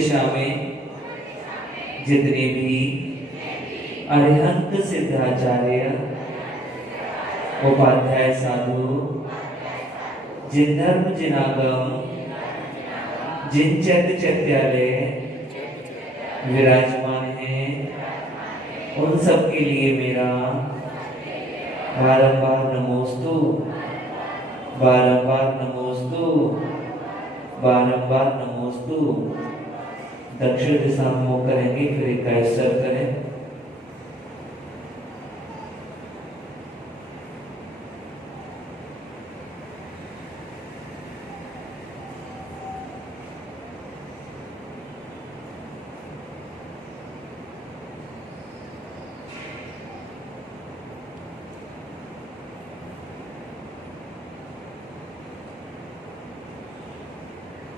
दिशा में जितने भी अरिहंत सिद्धाचार्य उपाध्याय साधु जिन धर्म जिनागम जिन चैत्य चैत्यालय विराजमान हैं, उन सब के लिए मेरा बारंबार नमोस्तु, बारंबार नमोस्तु, बारंबार नमोस्तु। दक्षिण दिशा में मुंह करेंगे, फिर एक कैसर करें।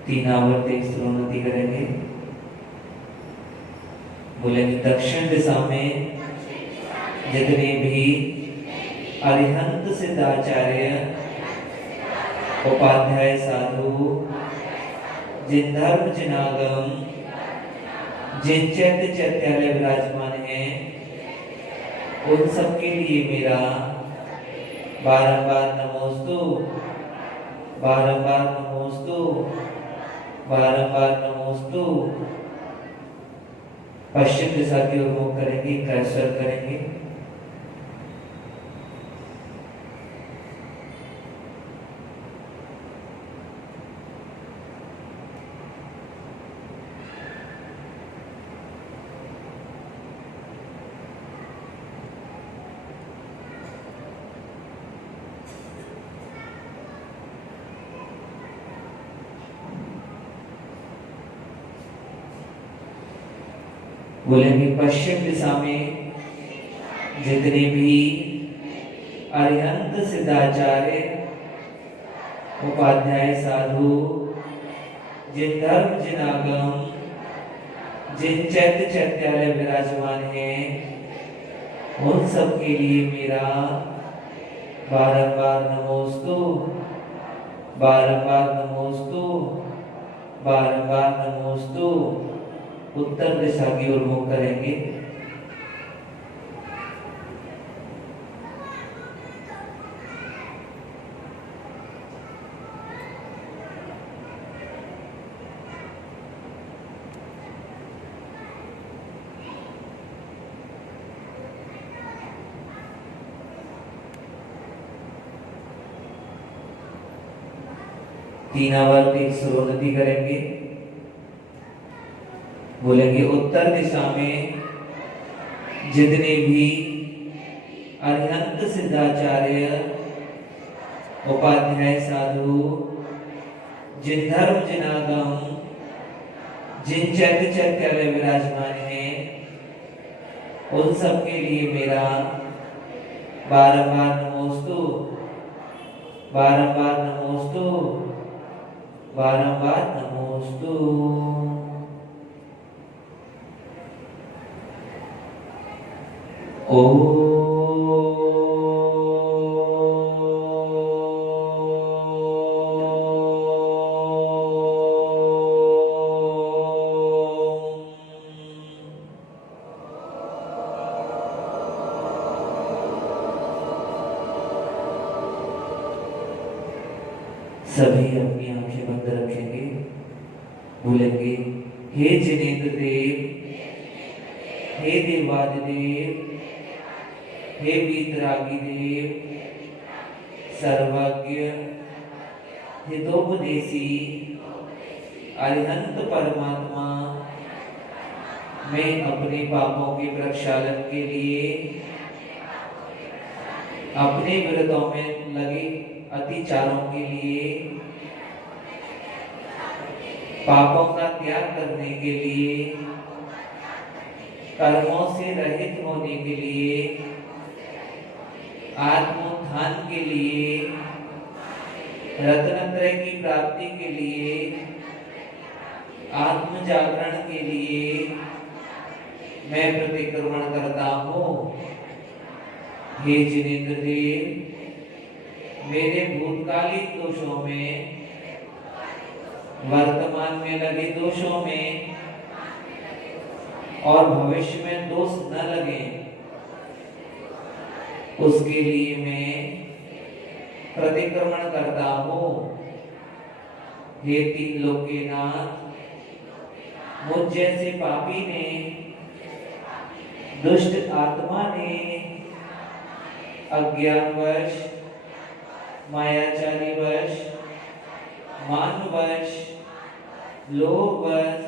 तीन आवर्त एक स्तरोन्नति करेंगे। बोलेंगे दक्षिण दिशा में जितने भी अरिहंत सिद्धाचार्य उपाध्याय साधु जिन धर्म जिनागम जिन चैत्य चैत्यालय विराजमान हैं, उन सब के लिए मेरा बारंबार नमोस्तु, बारंबार नमोस्तु, बारंबार नमोस्तु। पश्चिम दिशा की ओर मुख करेंगे, कैसर करेंगे। बोलेंगे पश्चिम दिशा में जितने भी अरिहंत सिद्धाचार्य उपाध्याय साधु जिन धर्म जिनागम जिन चैत्य चैत्यालय विराजमान हैं, उन सब के लिए मेरा बारंबार नमोस्तु, बारंबार नमोस्तु, बारंबार नमोस्तु। उत्तर दिशा की ओर मुख करेंगे। तीन आवर्त एक स्तरोन्नति करेंगे। बोलेंगे उत्तर दिशा में जितने भी अरिहंत सिद्धाचार्य उपाध्याय साधु जिन धर्म जिनागम जिन चैत्य चैत्यालय विराजमान हैं, उन सब के लिए मेरा बारंबार नमोस्तु, बारंबार नमोस्तु, बारंबार नमोस्तु। सभी अपनी आंखें बंद रखेंगे। बोलेंगे हे जिनेंद्र देव, हे देवादिदेव, हे वीतरागी देव, सर्वज्ञ हितोपदेशी अरिहंत परमात्मा, मैं अपने पापों के प्रक्षालन के लिए अपने व्रतों में लगे अतिचारों के लिए, पापों का त्याग करने के लिए, कर्मों से रहित होने के लिए, आत्मोत्थान के लिए, रत्नत्रय की प्राप्ति के लिए, आत्म जागरण के लिए मैं प्रतिक्रमण करता हूँ। हे जिनेंद्र देव, मेरे भूतकालीन दोषों में, वर्तमान में लगे दोषों में और भविष्य में दोष न लगे, उसके लिए मैं प्रतिक्रमण करता हूँ। हे तीन लोक के नाथ, मुझ जैसे पापी ने, दुष्ट आत्मा ने अज्ञानवश, मायाचारीवश, मानवश, लोभवश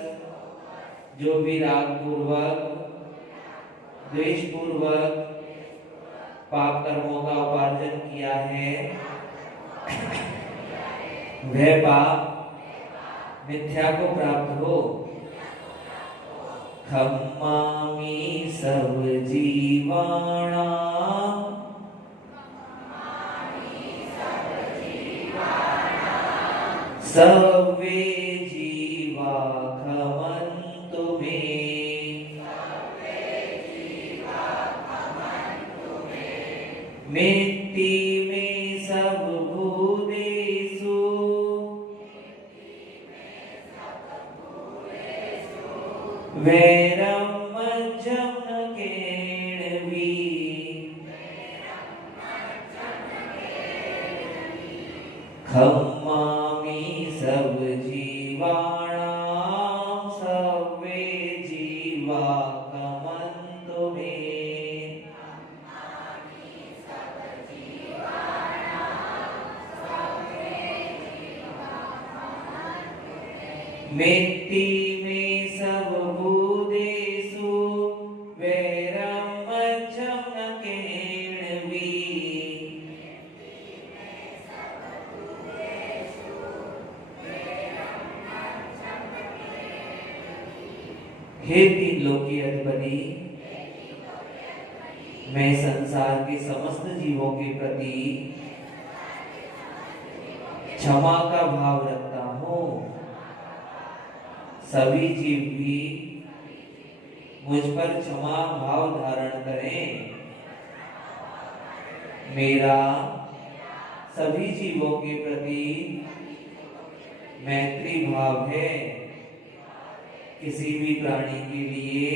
जो भी राग पूर्वक, द्वेष पूर्वक पाप कर्मों का उपार्जन किया है, वह पाप मिथ्या को प्राप्त हो। खम्मामि सब जीवाणां सर्वे जीवा खमन्तु मे। मिट्टी में सब भूतेषु वैरम मज्जम न केणवी। खम्मामि सब जीवाणां सर्वे जीवा खमन्तु मे। मिट्टी में सब भूतेषु वैरम मज्जम न केणवी। हे तीन लोक के अधिपति, मैं संसार के समस्त जीवों के प्रति क्षमा का भाव रखता हूँ। सभी जीव भी मुझ पर क्षमा भाव धारण करें। मेरा सभी जीवों के प्रति मैत्री भाव है। किसी भी प्राणी के लिए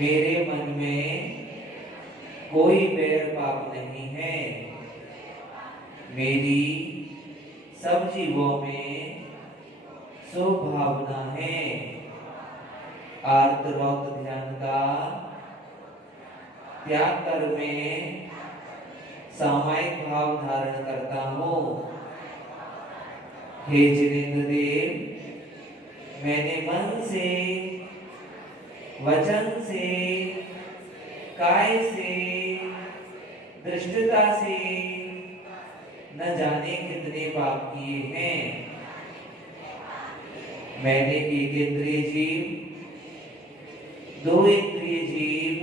मेरे मन में कोई बैर पाप नहीं है। मेरी सब जीवों में स्वभावना है। आर्त रौत ध्यान का त्याग कर मैं सामायिक भाव धारण करता हूँ। हे जिनेंद्र देव, मैंने मन से, वचन से, काय से, दृष्टता से न जाने कितने पाप किए हैं। मैंने एक इंद्रिय जीव, दो इंद्रिय जीव,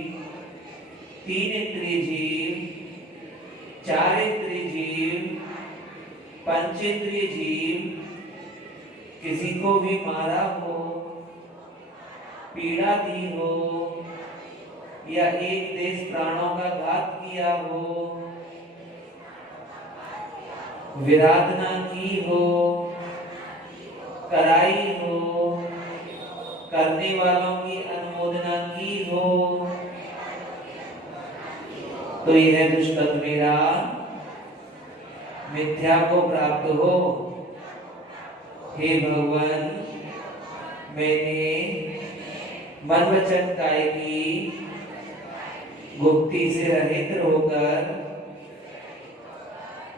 तीन इंद्रिय जीव, चार इंद्रिय जीव, पंचेंद्रिय जीव किसी को भी मारा हो, पीड़ा दी हो या एक देश प्राणों का घात किया हो, विराधना की हो, कराई हो, करने वालों की अनुमोदना की हो, तो यह दुष्कर्म मेरा मिथ्या को प्राप्त हो। हे भगवान, मैंने मन वचन काय की गुप्ती से रहित होकर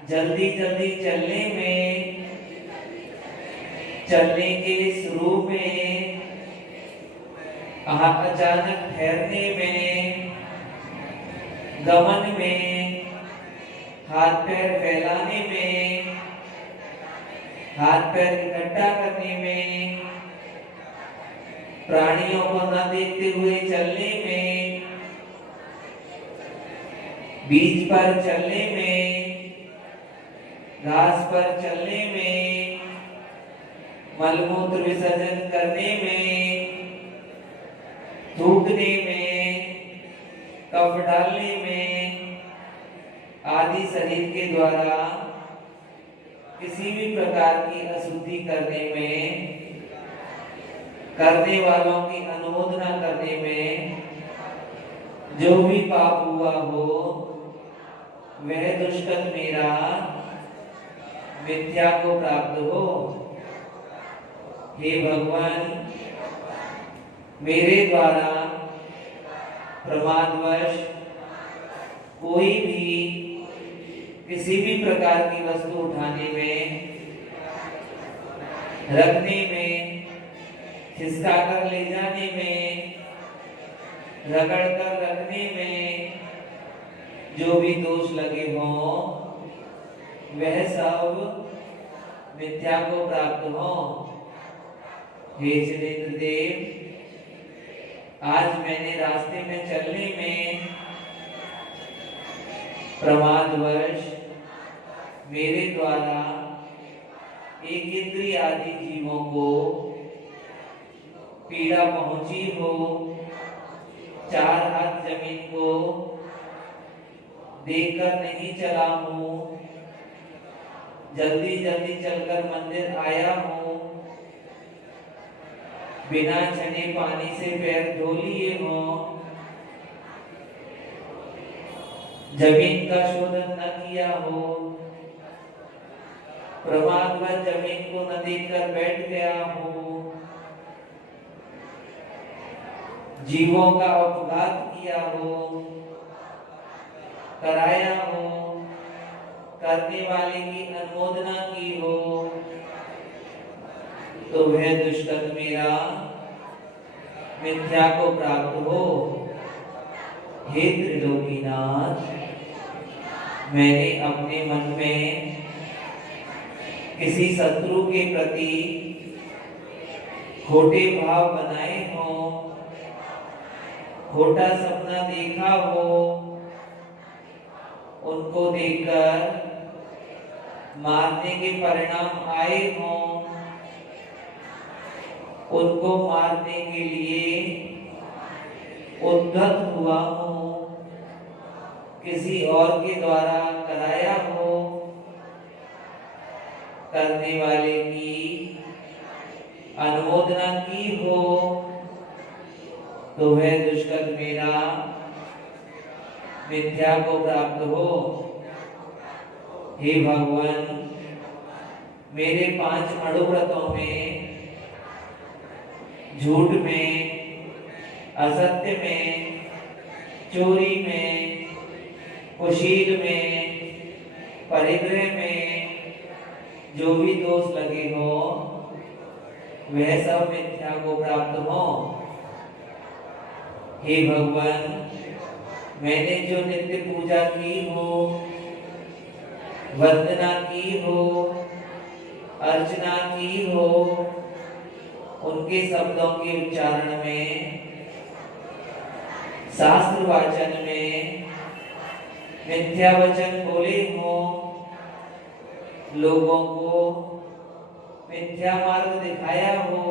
जल्दी जल्दी चलने के शुरू में, अचानक ठहरने में, गमन में, हाथ पैर फैलाने में, हाथ पैर इकट्ठा करने में, प्राणियों को न देखते हुए चलने में, बीच पर चलने में, घास पर चलने में, मलमूत्र विसर्जन करने में, थूकने में, कफ डालने में आदि शरीर के द्वारा किसी भी प्रकार की अशुद्धि करने में करने वालों की अनुमोदना करने में जो भी पाप हुआ हो वह दुष्कृत मेरा मिथ्या को प्राप्त हो। हे भगवान, मेरे द्वारा प्रमादवश कोई भी किसी भी प्रकार की वस्तु उठाने में, रखने में, खिसका कर ले जाने में, रगड़ कर रखने में जो भी दोष लगे हों वह सब मिथ्या को प्राप्त हो। हे जिनेंद्र देव, आज मैंने रास्ते में चलने में प्रमादवश मेरे द्वारा एक इंद्रिय आदि जीवों को पीड़ा पहुंची हो, 4 हाथ जमीन को देखकर नहीं चला हूं, जल्दी जल्दी चलकर मंदिर आया हूं, बिना छने पानी से पैर धो लिए हों, जमीन का शोधन न किया हो, प्रमादवश जमीन को न देखकर बैठ गया हूं, जीवों का अपघात किया हो, कराया हो, करने वाले की अनुमोदना की हो, तो वह दुष्कृत मेरा मिथ्या को प्राप्त हो। हे त्रिलोकीनाथ, मैंने अपने मन में किसी शत्रु के प्रति खोटे भाव बनाए हों, खोटा सपना देखा हो, उनको देखकर मारने के परिणाम आए हों, उनको मारने के लिए उद्यत हुआ हूं, किसी और के द्वारा कराया हो, करने वाले की अनुमोदना की हो, तो वह दुष्कृत मेरा मिथ्या को प्राप्त हो। हे भगवान, मेरे 5 मनोव्रतों में, झूठ में, असत्य में, चोरी में, कुशील में, परिग्रह में जो भी दोष लगे हो वह सब मिथ्या को प्राप्त हो। हे भगवान, मैंने जो नित्य पूजा की हो, वंदना की हो, अर्चना की हो, उनके शब्दों के उच्चारण में, शास्त्र वाचन में मिथ्या वचन बोले हो, लोगों को मिथ्या मार्ग दिखाया हो,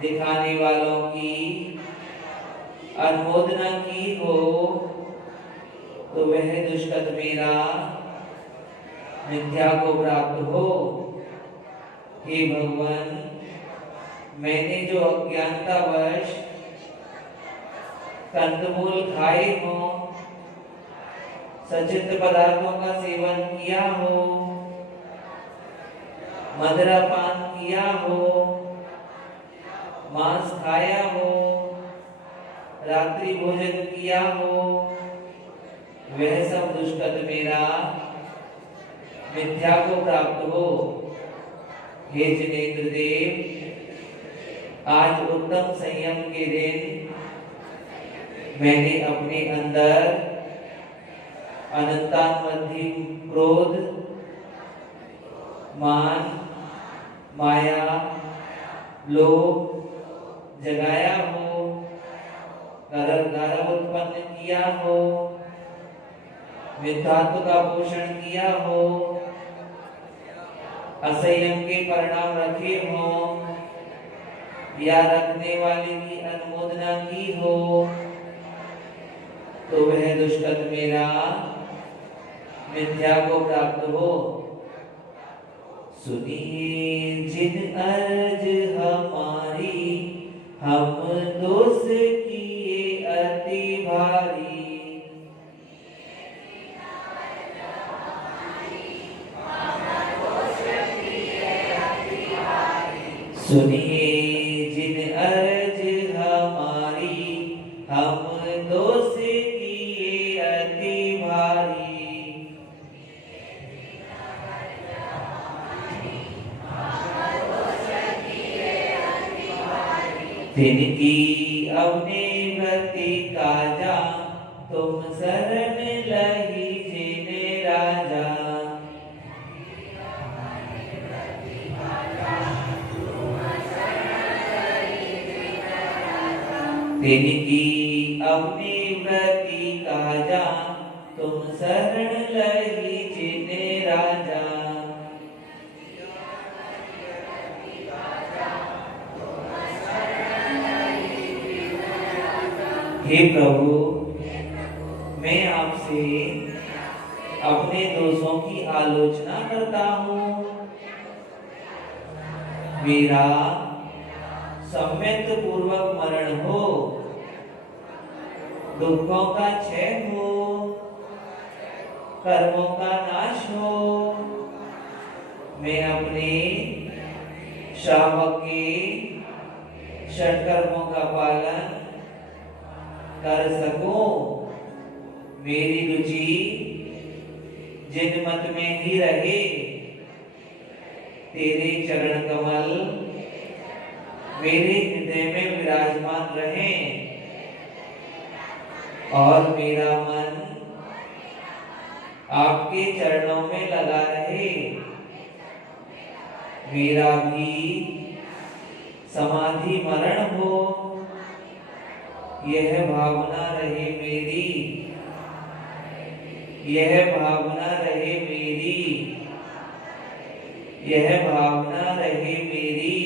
दिखाने वालों की अनुमोदना की हो, तो वह दुष्कृत मेरा मिथ्या को प्राप्त हो। हे भगवान, मैंने जो अज्ञानतावश कंदमूल खाए हो, सचित्र पदार्थों का सेवन किया हो, मदिरा पान किया हो, मांस खाया हो, रात्रि भोजन किया हो, वह सब दुष्कृत मेरा मिथ्या को प्राप्त हो। हे जिनेंद्र देव, आज उत्तम संयम के दिन मैंने अपने अंदर अनंतानवधि क्रोध, मान, माया, लोभ जगाया हो, गर्व उत्पन्न किया हो, मिथ्यात्व का पोषण किया हो, असंयम के परिणाम रखे हो या रखने वाले की अनुमोदना की हो, तो वह दुष्कृत मेरा मिथ्या को प्राप्त हो। सुनिए जिन अर्ज हमारा हम दोष किए अति भारी। सुनिए जिन अर्ज हमारी, हम दोष किए अति भारी। तिनकी अवने व्रति काजा, तुम शरण लही जिन राजा। तिनकी अवने व्रति काजा, तुम शरण लही जिन राजा। हे प्रभु, मैं आपसे अपने दोषों की आलोचना करता हूँ। मेरा सम्यक पूर्वक मरण हो, दुखों का क्षय हो, कर्मों का नाश हो। मैं अपने श्रावक के षटकर्मों का पालन कर सकूं। मेरी रुचि जिन मत में ही रहे, तेरे चरण कमल मेरे हृदय में विराजमान रहे और मेरा मन आपके चरणों में लगा रहे। मेरा भी समाधि मरण हो, यह भावना रहे मेरी, यह भावना रहे मेरी, यह भावना रहे मेरी।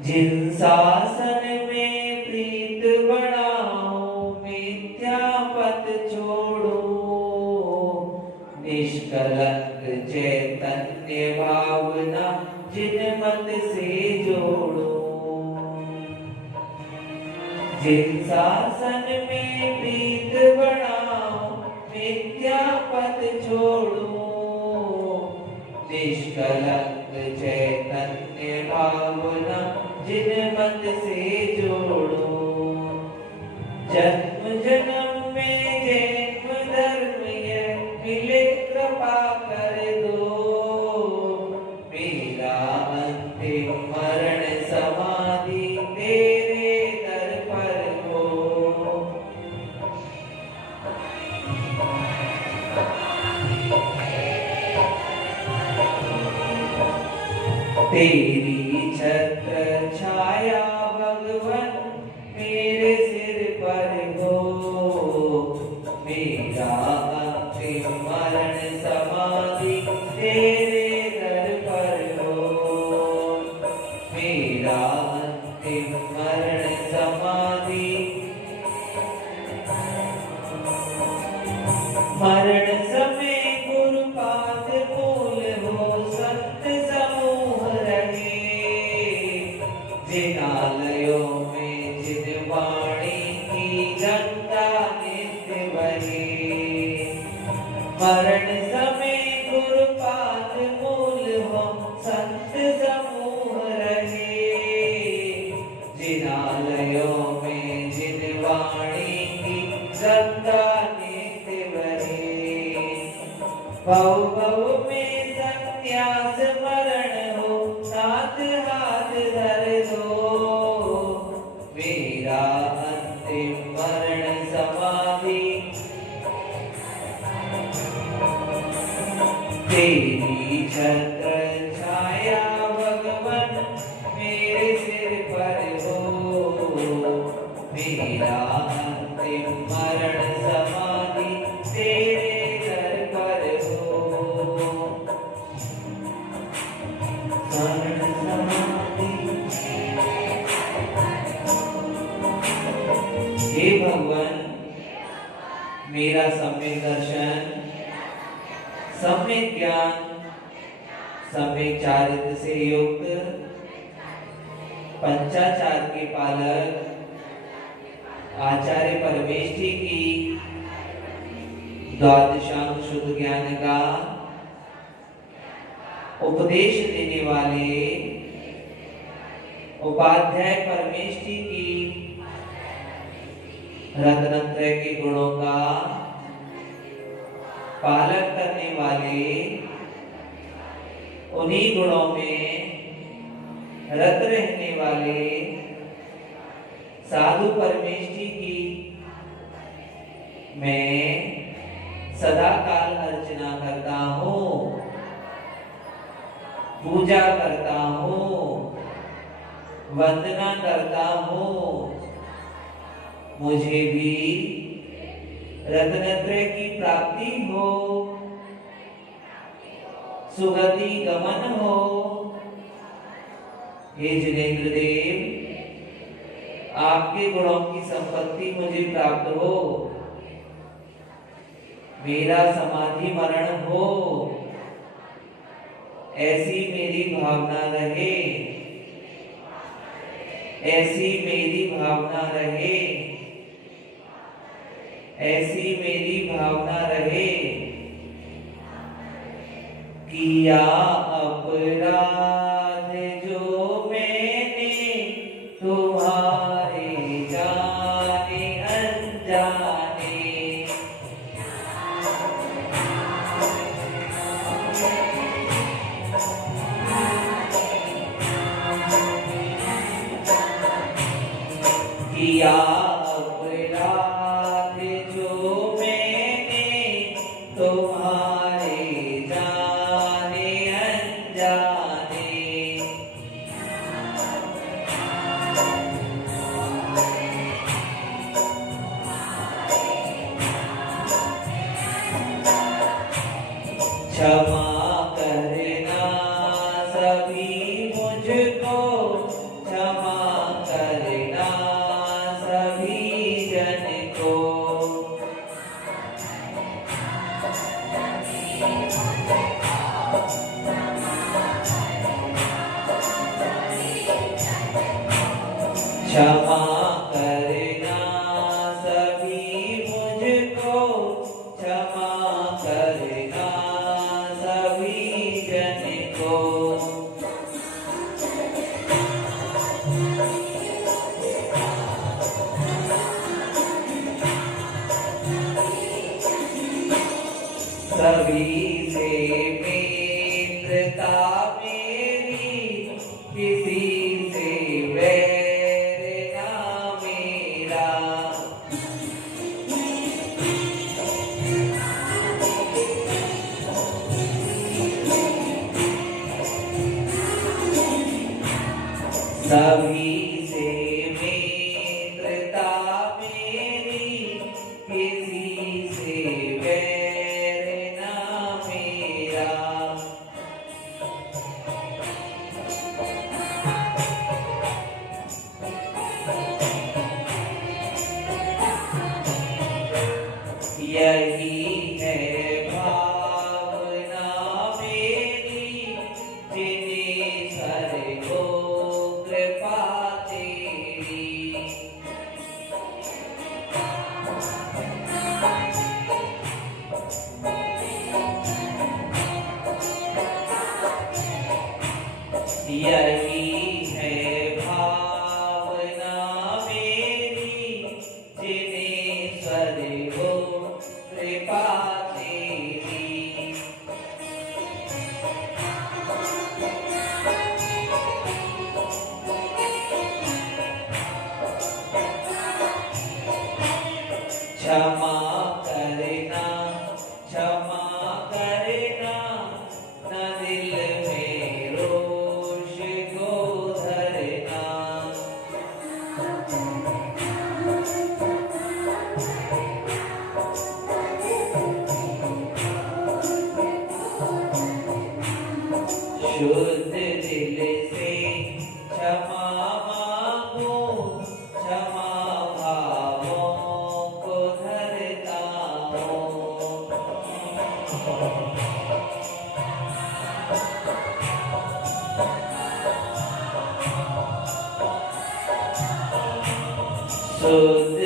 जिन शासन में प्रीत बढ़ाओ, मिथ्या पथ छोड़ो, निष्कलंक चैतन्य भावना जिन मत से जोड़ो। जिन शासन में प्रीत बढ़ाओ, मिथ्या पथ छोड़ो, निष्कलंक चैतन्य भावना जिन मत से जोड़ो। जन्म जन्म में जन्म धर्म यह मिले, कृपा कर दो। मेरा अंतिम मरण समाधि तेरे दर पर हो। तेरी छत्र छाया भगवन मेरे सिर पर हो। मेरा अंतिम मरण समाधि तेरे दर पर हो। मेरा अंतिम मरण समाधि। मरण समय गुरुपाद मूल हो, संत समूह रहे। जिनालयों में जिन वाणी की गंगा नित्य बहे। मरण समय गुरुपाद मूल हो, संत समूह रहे। जिनालयों में जिन वाणी की गंगा नित्य बहे। भव भव में संन्यास मरण हो, साथ हाथ धर दो। मेरा अंतिम मरण समाधि तेरी छत्र छाया भगवन मेरे सिर पर हो। मेरा अंतिम मरण समाधि तेरे दर पर हो। मरण समाधि। हे भगवान, मेरा सम्यक दर्शन, सम्यक ज्ञान, सम्यक चारित्र से युक्त पंचाचार के पालक आचार्य परमेष्ठी की द्वादशांग शुद्ध ज्ञान का उपदेश देने वाले उपाध्याय परमेष्ठी की रत्नत्रय के गुणों का पालन करने वाले, उन्हीं गुणों में रत रहने वाले साधु परमेष्ठी की मैं सदा काल अर्चना करता हूँ, पूजा करता हूँ, वंदना करता हूँ। मुझे भी रत्नत्रय की प्राप्ति हो, सुगति गमन हो। हे जिनेंद्र देव, आपके गुणों की संपत्ति मुझे प्राप्त हो, मेरा समाधि मरण हो, ऐसी मेरी भावना रहे, ऐसी मेरी भावना रहे, ऐसी मेरी भावना रहे। किया अपराध जो मैंने तुम्हारे जाने अनजाने, किया अपराध जो मैंने तुम्हारे जाने अनजाने, क्षमा करना सभी मुझको, क्षमा करना सभी जन को। क्षमा करना सभी मुझको, क्षमा करना सभी जन को। सभी से मित्रता मेरी, किसी से वैर ना मेरा। सभी से मित्रता मेरी, किसी से वैर ना मेरा। यही है भावना मेरी, जिनेश्वर को कृपा तेरी। यही है भावना मेरी, जिनेश्वर को कृपा तेरी। क्षमा करना, क्षमा करना, न दिल में रोष को धरना। शुद्ध दिल से क्षमा मांगो, क्षमा भावों को धर शुद्ध